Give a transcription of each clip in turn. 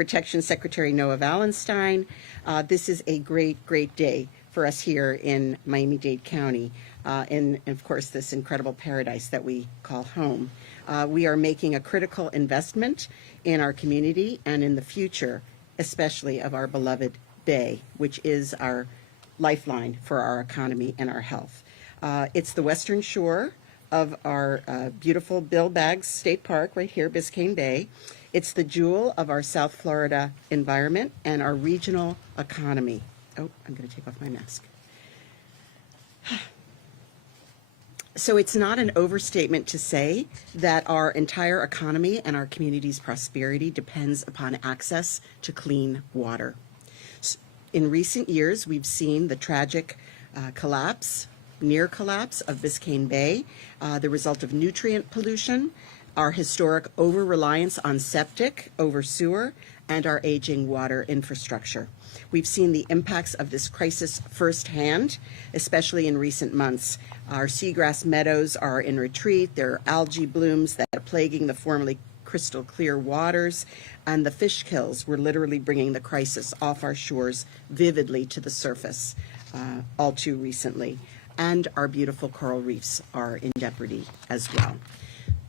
Protection Secretary Noah Wallenstein. This is a great, great day for us here in Miami-Dade County, in, of course, this incredible paradise that we call home. We are making a critical investment in our community and in the future, especially of our beloved Bay, which is our lifeline for our economy and our health. It's the western shore of our beautiful Bill Baggs State Park right here, Biscayne Bay. It's the jewel of our South Florida environment and our regional economy. Oh, I'm going to take off my mask. So it's not an overstatement to say that our entire economy and our community's prosperity depends upon access to clean water. In recent years, we've seen the tragic near collapse of Biscayne Bay, the result of nutrient pollution, our historic over-reliance on septic over sewer, and our aging water infrastructure. We've seen the impacts of this crisis firsthand, especially in recent months. Our seagrass meadows are in retreat. There are algae blooms that are plaguing the formerly crystal clear waters, and the fish kills were literally bringing the crisis off our shores vividly to the surface all too recently. And our beautiful coral reefs are in jeopardy as well.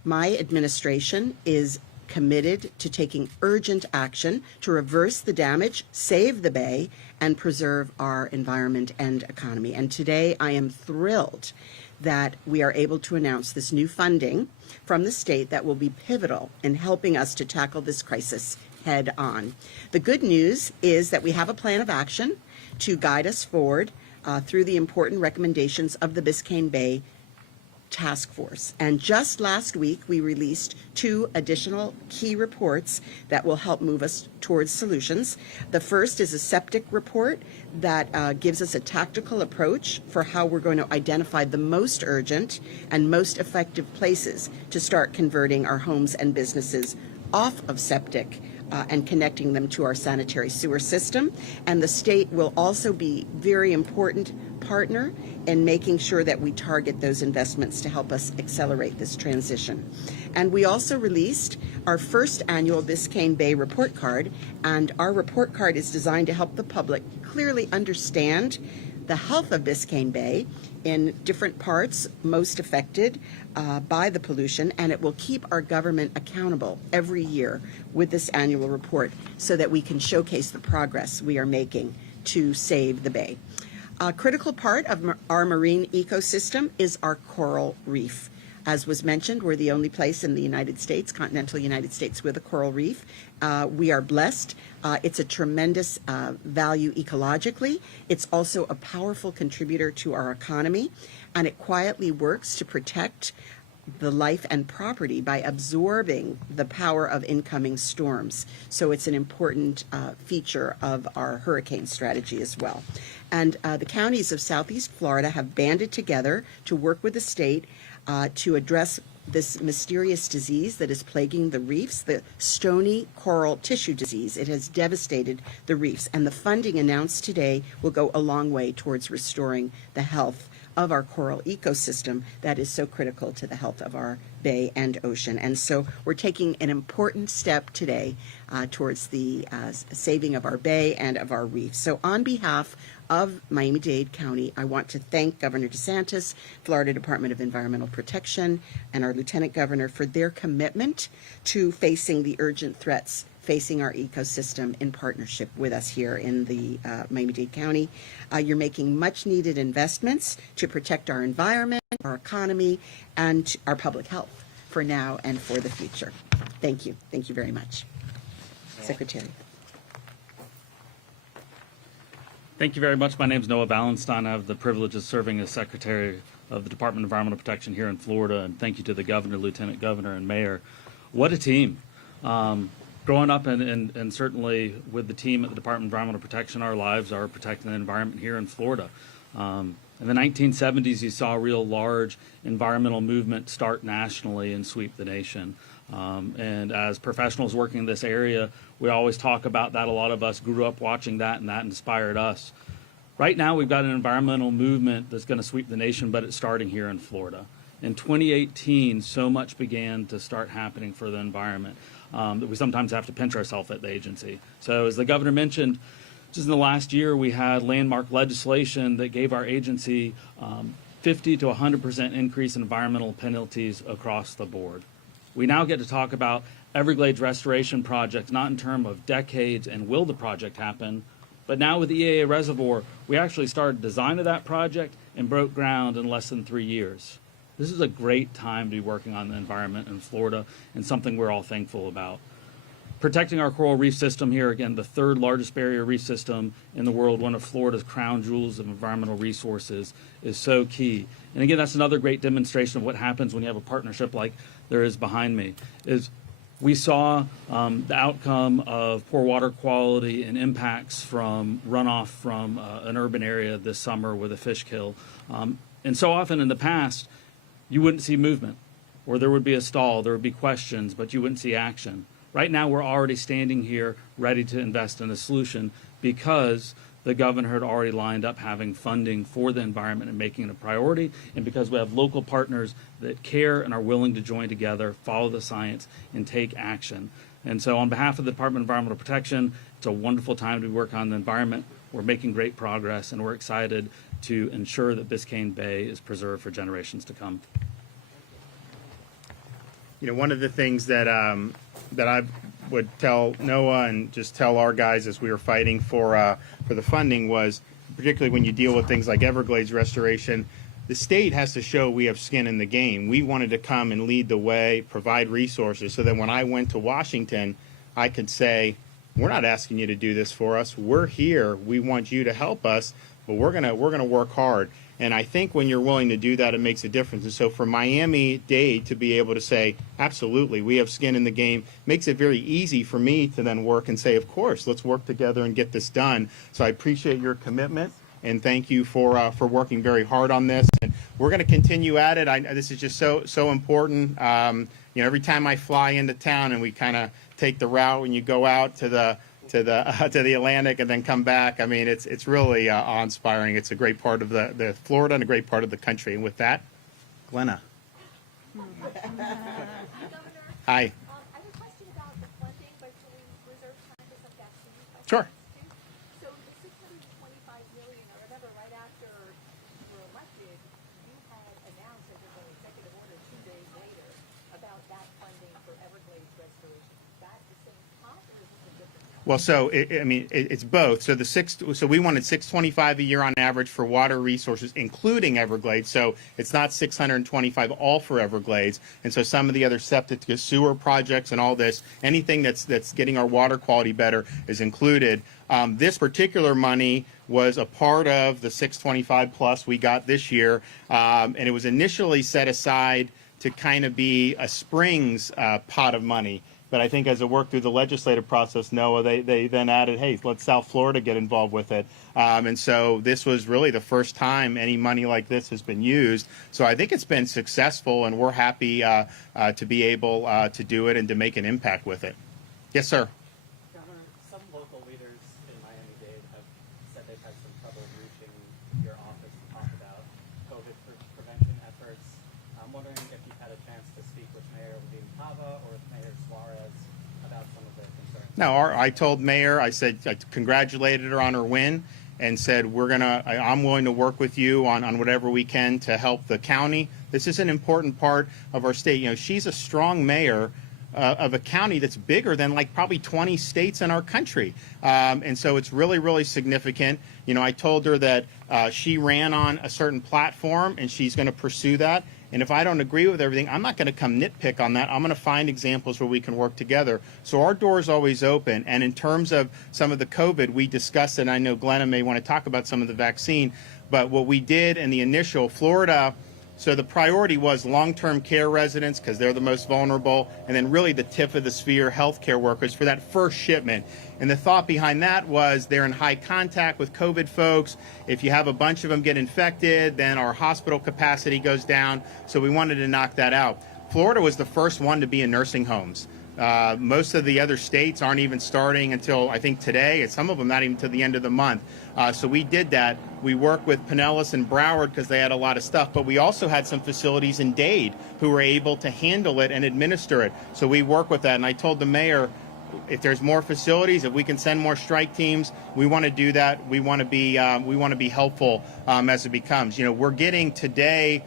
My administration is committed to taking urgent action to reverse the damage, save the Bay, and preserve our environment and economy. And today I am thrilled that we are able to announce this new funding from the state that will be pivotal in helping us to tackle this crisis head on. The good news is that we have a plan of action to guide us forward through the important recommendations of the Biscayne Bay Task Force. And just last week, we released 2 additional key reports that will help move us towards solutions. The first is a septic report that gives us a tactical approach for how we're going to identify the most urgent and most effective places to start converting our homes and businesses off of septic and connecting them to our sanitary sewer system. And the state will also be very important partner in making sure that we target those investments to help us accelerate this transition. And we also released our first annual Biscayne Bay report card, and our report card is designed to help the public clearly understand the health of Biscayne Bay in different parts most affected by the pollution, and it will keep our government accountable every year with this annual report so that we can showcase the progress we are making to save the Bay. A critical part of our marine ecosystem is our coral reef. As was mentioned, we're the only place in the United States, continental United States, with a coral reef. We are blessed. It's a tremendous value ecologically. It's also a powerful contributor to our economy, and it quietly works to protect the life and property by absorbing the power of incoming storms. So it's an important feature of our hurricane strategy as well. And the counties of Southeast Florida have banded together to work with the state to address this mysterious disease that is plaguing the reefs, the stony coral tissue disease. It has devastated the reefs, and the funding announced today will go a long way towards restoring the health of our coral ecosystem that is so critical to the health of our bay and ocean. And so we're taking an important step today towards the saving of our bay and of our reefs. So on behalf of Miami-Dade County, I want to thank Governor DeSantis, Florida Department of Environmental Protection, and our Lieutenant Governor for their commitment to facing the urgent threats facing our ecosystem in partnership with us here in the Miami-Dade County. You're making much needed investments to protect our environment, our economy, and our public health for now and for the future. Thank you. Thank you very much. Secretary. Thank you very much. My name is Noah Wallenstein. I have the privilege of serving as Secretary of the Department of Environmental Protection here in Florida, and thank you to the Governor, Lieutenant Governor, and Mayor. What a team. Growing up and certainly with the team at the Department of Environmental Protection, our lives are protecting the environment here in Florida. In the 1970s, you saw a real large environmental movement start nationally and sweep the nation. And as professionals working in this area, we always talk about that. A lot of us grew up watching that, and that inspired us. Right now, we've got an environmental movement that's going to sweep the nation, but it's starting here in Florida. In 2018, so much began to start happening for the environment. that we sometimes have to pinch ourselves at the agency. So as the governor mentioned, just in the last year, we had landmark legislation that gave our agency 50 to 100% increase in environmental penalties across the board. We now get to talk about Everglades restoration projects, not in terms of decades and will the project happen, but now with the EAA Reservoir, we actually started design of that project and broke ground in less than 3 years. This is a great time to be working on the environment in Florida and something we're all thankful about. Protecting our coral reef system here, again, the third largest barrier reef system in the world, one of Florida's crown jewels of environmental resources, is so key. And again, that's another great demonstration of what happens when you have a partnership like there is behind me, is we saw the outcome of poor water quality and impacts from runoff from an urban area this summer with a fish kill. And so often in the past, you wouldn't see movement, or there would be a stall, there would be questions, but you wouldn't see action. Right now, we're already standing here ready to invest in a solution because the governor had already lined up having funding for the environment and making it a priority, and because we have local partners that care and are willing to join together, follow the science, and take action. And so on behalf of the Department of Environmental Protection, it's a wonderful time to be working on the environment. We're making great progress, and we're excited to ensure that Biscayne Bay is preserved for generations to come. You know, one of the things that that I would tell Noah and just tell our guys as we were fighting for the funding was, particularly when you deal with things like Everglades restoration, the state has to show we have skin in the game. We wanted to come and lead the way, provide resources, so that when I went to Washington, I could say, we're not asking you to do this for us. We're here. We want you to help us, but we're gonna work hard. And I think when you're willing to do that, it makes a difference. And so for Miami-Dade to be able to say, absolutely, we have skin in the game, makes it very easy for me to then work and say, of course, let's work together and get this done. So I appreciate your commitment, and thank you for working very hard on this. And we're going to continue at it. This is just so important. You know, every time I fly into town and we kind of take the route when you go out to the Atlantic and then come back. I mean, it's really awe-inspiring. It's a great part of the Florida and a great part of the country. And with that, Glenna. Hi. I have a question about the funding, but can we reserve time for some vaccine questions? Sure. So the $625 million, I remember right after you were elected, you had announced that there was an executive order 2 days later about that funding for Everglades restoration. Is that the same pot or is this a different pot? Well, so it's both. So so we wanted 625 a year on average for water resources, including Everglades. So it's not 625 all for Everglades. And so some of the other septic sewer projects and all this, anything that's getting our water quality better is included. This particular money was a part of the 625 plus we got this year, and it was initially set aside to kind of be a Springs pot of money. But I think as it worked through the legislative process, Noah, they then added, hey, let South Florida get involved with it. And so this was really the first time any money like this has been used. So I think it's been successful, and we're happy to be able to do it and to make an impact with it. Yes, sir. Governor, some local leaders in Miami-Dade have said they've had some trouble reaching your office to talk about COVID prevention efforts. I'm wondering if you've had a chance to speak with Mayor Levine-Cava or with Mayor Suarez about some of their concerns. No, I told Mayor, I said, I congratulated her on her win and said, I'm willing to work with you on whatever we can to help the county. This is an important part of our state. You know, she's a strong mayor of a county that's bigger than like probably 20 states in our country. And so it's really, really significant. You know, I told her that she ran on a certain platform and she's going to pursue that. And if I don't agree with everything, I'm not going to come nitpick on that. I'm going to find examples where we can work together. So our door is always open. And in terms of some of the COVID, we discussed it. And I know Glenna may want to talk about some of the vaccine. But what we did in the initial Florida, so the priority was long-term care residents because they're the most vulnerable, and then really the tip of the spear, healthcare workers for that first shipment. And the thought behind that was they're in high contact with COVID folks. If you have a bunch of them get infected, then our hospital capacity goes down. So we wanted to knock that out. Florida was the first one to be in nursing homes. Most of the other states aren't even starting until I think today, and some of them not even to the end of the month. So we did that. We worked with Pinellas and Broward because they had a lot of stuff, but we also had some facilities in Dade who were able to handle it and administer it. So we work with that, and I told the mayor, if there's more facilities, if we can send more strike teams, we want to do that. We want to be helpful as it becomes. You know, we're getting today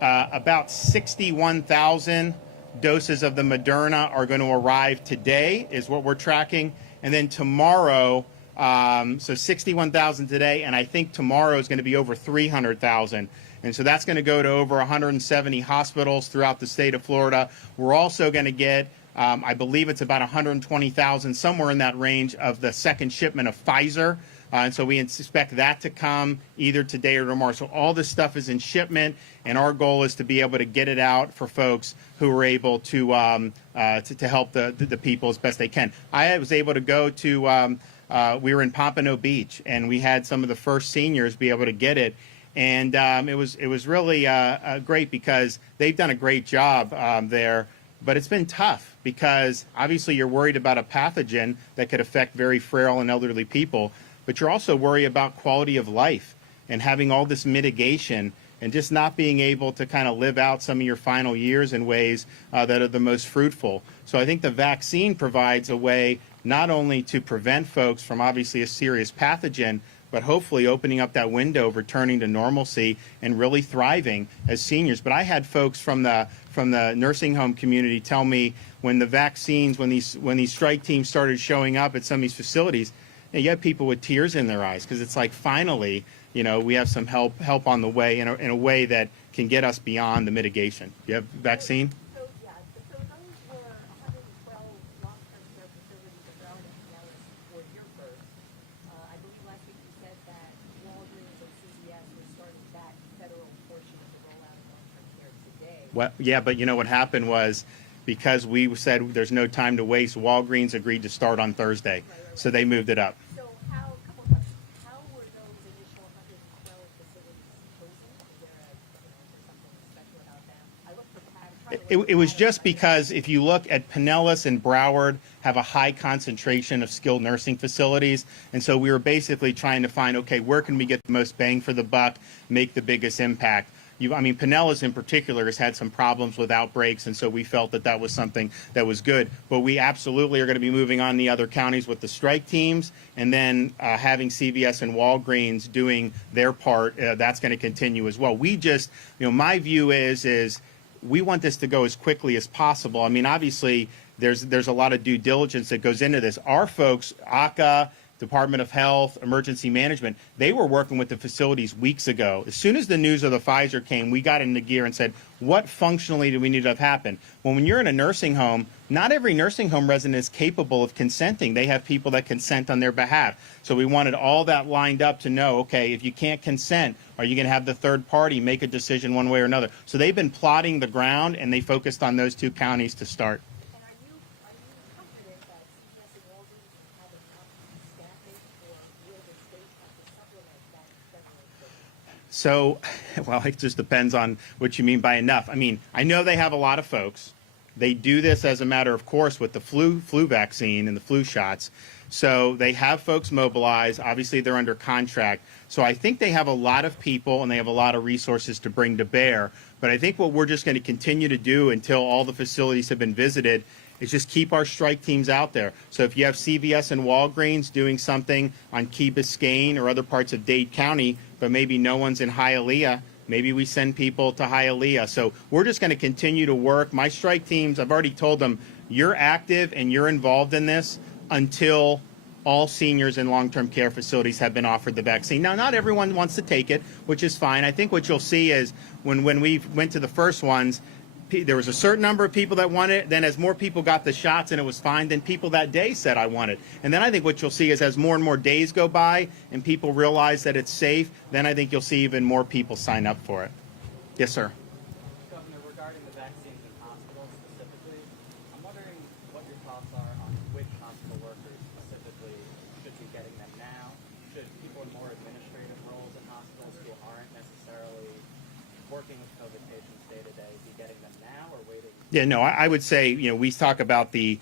about 61,000 doses of the Moderna are going to arrive today, is what we're tracking, and then tomorrow. So 61,000 today, and I think tomorrow is going to be over 300,000. And so that's going to go to over 170 hospitals throughout the state of Florida. We're also going to get, I believe it's about 120,000, somewhere in that range, of the second shipment of Pfizer. And so we expect that to come either today or tomorrow. So all this stuff is in shipment, and our goal is to be able to get it out for folks who are able to help the people as best they can. I was able to go to, we were in Pompano Beach, and we had some of the first seniors be able to get it. And it was really great because they've done a great job there. But it's been tough because obviously you're worried about a pathogen that could affect very frail and elderly people, but you're also worried about quality of life and having all this mitigation and just not being able to kind of live out some of your final years in ways that are the most fruitful. So I think the vaccine provides a way not only to prevent folks from obviously a serious pathogen, but hopefully opening up that window of returning to normalcy and really thriving as seniors. But I had folks from the nursing home community tell me when the vaccines, when these strike teams started showing up at some of these facilities, you had people with tears in their eyes because it's like, finally, you know, we have some help on the way in a way that can get us beyond the mitigation. You have vaccine? So, yeah, so those were 112 long-term care facilities in Maryland and Pinellas for your first. I believe last week you said that Walgreens and CVS were starting that federal portion of the rollout of long-term care today. Well, yeah, but you know what happened was, because we said there's no time to waste, Walgreens agreed to start on Thursday, so they moved it up. So couple questions. How were those initial 112 facilities chosen? Is there something special about them? I looked for, I'm trying to look It was for just patterns. because if you look at Pinellas and Broward have a high concentration of skilled nursing facilities, and so we were basically trying to find, okay, where can we get the most bang for the buck, make the biggest impact? Pinellas in particular has had some problems with outbreaks, and so we felt that that was something that was good. But we absolutely are going to be moving on the other counties with the strike teams, and then having CVS and Walgreens doing their part. That's going to continue as well. We just, my view is we want this to go as quickly as possible. I mean, obviously, there's a lot of due diligence that goes into this. Our folks, ACA, Department of Health, Emergency Management, they were working with the facilities weeks ago. As soon as the news of the Pfizer came, we got into gear and said, what functionally do we need to have happen? Well, when you're in a nursing home, not every nursing home resident is capable of consenting. They have people that consent on their behalf. So we wanted all that lined up to know, okay, if you can't consent, are you going to have the third party make a decision one way or another? So they've been plotting the ground, and they focused on those two counties to start. And are you confident that CVS and Walgreens have enough staffing, or will the state have to supplement that federal equipment? So, well, it just depends on what you mean by enough. I mean, I know they have a lot of folks. They do this as a matter of course with the flu vaccine and the flu shots. So they have folks mobilized. Obviously, they're under contract. So I think they have a lot of people and they have a lot of resources to bring to bear. But I think what we're just going to continue to do until all the facilities have been visited is just keep our strike teams out there. So if you have CVS and Walgreens doing something on Key Biscayne or other parts of Dade County, but maybe no one's in Hialeah, maybe we send people to Hialeah. So we're just going to continue to work. My strike teams, I've already told them, you're active and you're involved in this until all seniors in long-term care facilities have been offered the vaccine. Now, not everyone wants to take it, which is fine. I think what you'll see is when we went to the first ones, there was a certain number of people that wanted it. Then as more people got the shots and it was fine, then people that day said, I want it. And then I think what you'll see is as more and more days go by and people realize that it's safe, then I think you'll see even more people sign up for it. Yes, sir. Governor, regarding the vaccines in hospitals specifically, I'm wondering what your thoughts are on which hospital workers specifically should be getting them now. Should people in more administrative roles in hospitals who aren't necessarily working with COVID patients day to day be getting them now or waiting Yeah, no, I would say, we talk about the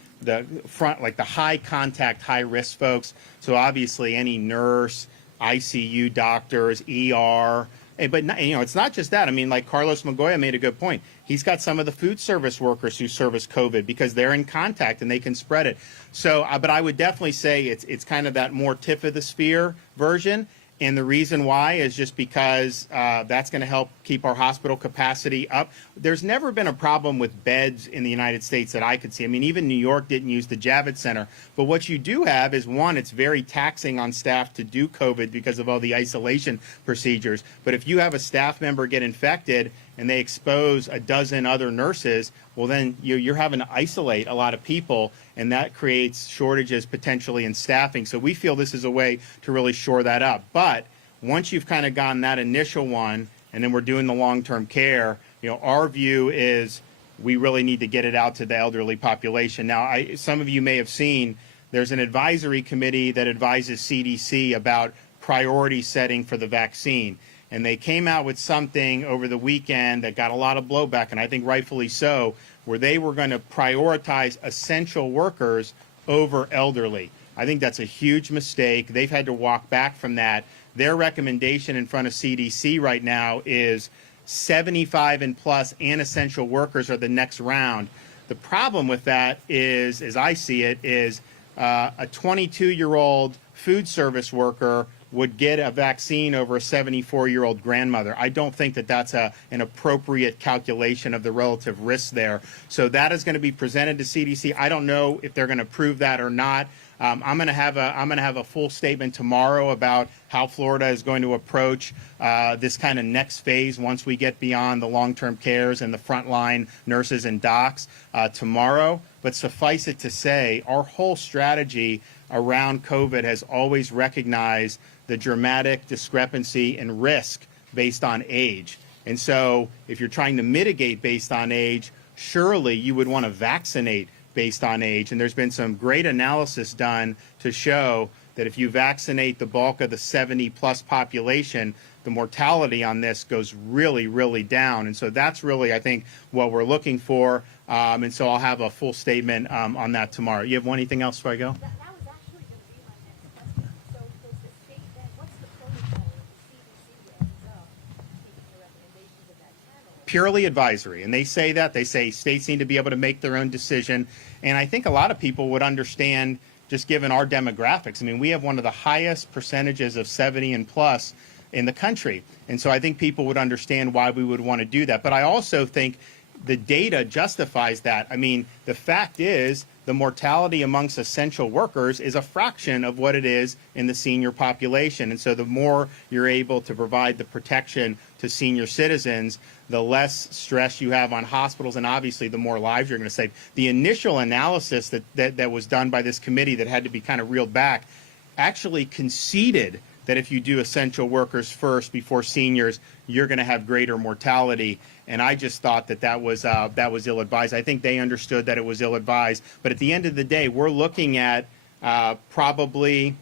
front, like the high contact, high risk folks. So obviously any nurse, ICU doctors, ER, but it's not just that. I mean, like Carlos Magoya made a good point. He's got some of the food service workers who service COVID because they're in contact and they can spread it. So, but I would definitely say it's kind of that more tip of the spear version. And the reason why is just because that's going to help keep our hospital capacity up. There's never been a problem with beds in the United States that I could see. I mean, even New York didn't use the Javits Center. But what you do have is, one, it's very taxing on staff to do COVID because of all the isolation procedures. But if you have a staff member get infected and they expose a dozen other nurses, well, then you're having to isolate a lot of people, and that creates shortages potentially in staffing. So we feel this is a way to really shore that up. But once you've kind of gotten that initial one, and then we're doing the long-term care, our view is we really need to get it out to the elderly population. Now, some of you may have seen there's an advisory committee that advises CDC about priority setting for the vaccine. And they came out with something over the weekend that got a lot of blowback, and I think rightfully so, where they were going to prioritize essential workers over elderly. I think that's a huge mistake. They've had to walk back from that. Their recommendation in front of CDC right now is 75 and plus and essential workers are the next round. The problem with that is, as I see it, is a 22-year-old food service worker would get a vaccine over a 74-year-old grandmother. I don't think that that's an appropriate calculation of the relative risk there. So that is going to be presented to CDC. I don't know if they're going to prove that or not. I'm going to have a full statement tomorrow about how Florida is going to approach this kind of next phase once we get beyond the long-term cares and the frontline nurses and docs tomorrow. But suffice it to say, our whole strategy around COVID has always recognized the dramatic discrepancy in risk based on age. And so if you're trying to mitigate based on age, surely you would want to vaccinate based on age. And there's been some great analysis done to show that if you vaccinate the bulk of the 70-plus population, the mortality on this goes really, really down. And so that's really, I think, what we're looking for. And so I'll have a full statement on that tomorrow. You have anything else before I go? That was actually going to be my next question. So does the state then, what's the protocol if the CDC ends up taking the recommendations of that panel? Purely advisory. And they say that. They say states need to be able to make their own decision. And I think a lot of people would understand, just given our demographics. I mean, we have one of the highest percentages of 70 and plus in the country. And so I think people would understand why we would want to do that. But I also think the data justifies that. I mean, the fact is the mortality amongst essential workers is a fraction of what it is in the senior population. And so the more you're able to provide the protection to senior citizens, the less stress you have on hospitals, and obviously the more lives you're going to save. The initial analysis that was done by this committee that had to be kind of reeled back actually conceded that if you do essential workers first before seniors, you're going to have greater mortality. And I just thought that was ill-advised. I think they understood that it was ill-advised. But at the end of the day, we're looking at probably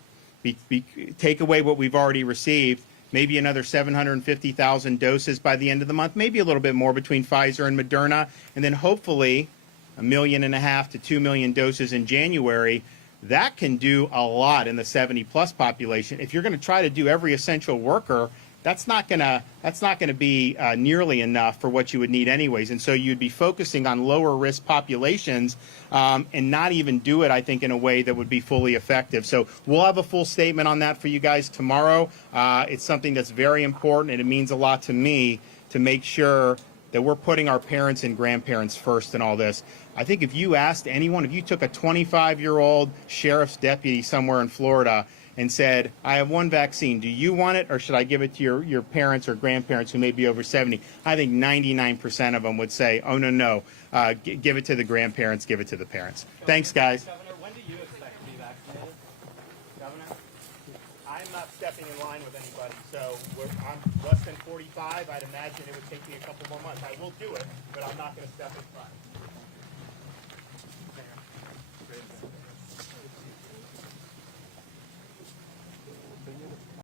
take away what we've already received, maybe another 750,000 doses by the end of the month, maybe a little bit more between Pfizer and Moderna, and then hopefully 1.5 million to 2 million doses in January. That can do a lot in the 70-plus population. If you're going to try to do every essential worker, that's not going to be nearly enough for what you would need anyways. And so you'd be focusing on lower risk populations and not even do it, I think, in a way that would be fully effective. So we'll have a full statement on that for you guys tomorrow. It's something that's very important, and it means a lot to me to make sure that we're putting our parents and grandparents first in all this. I think if you asked anyone, if you took a 25-year-old sheriff's deputy somewhere in Florida and said, I have one vaccine, do you want it, or should I give it to your parents or grandparents who may be over 70? I think 99% of them would say, oh, no, give it to the grandparents, give it to the parents. Thanks, guys. Governor, when do you expect to be vaccinated? Governor? I'm not stepping in line with anybody, so I'm less than 45. I'd imagine it would take me a couple more months. I will do it, but I'm not going to step in front.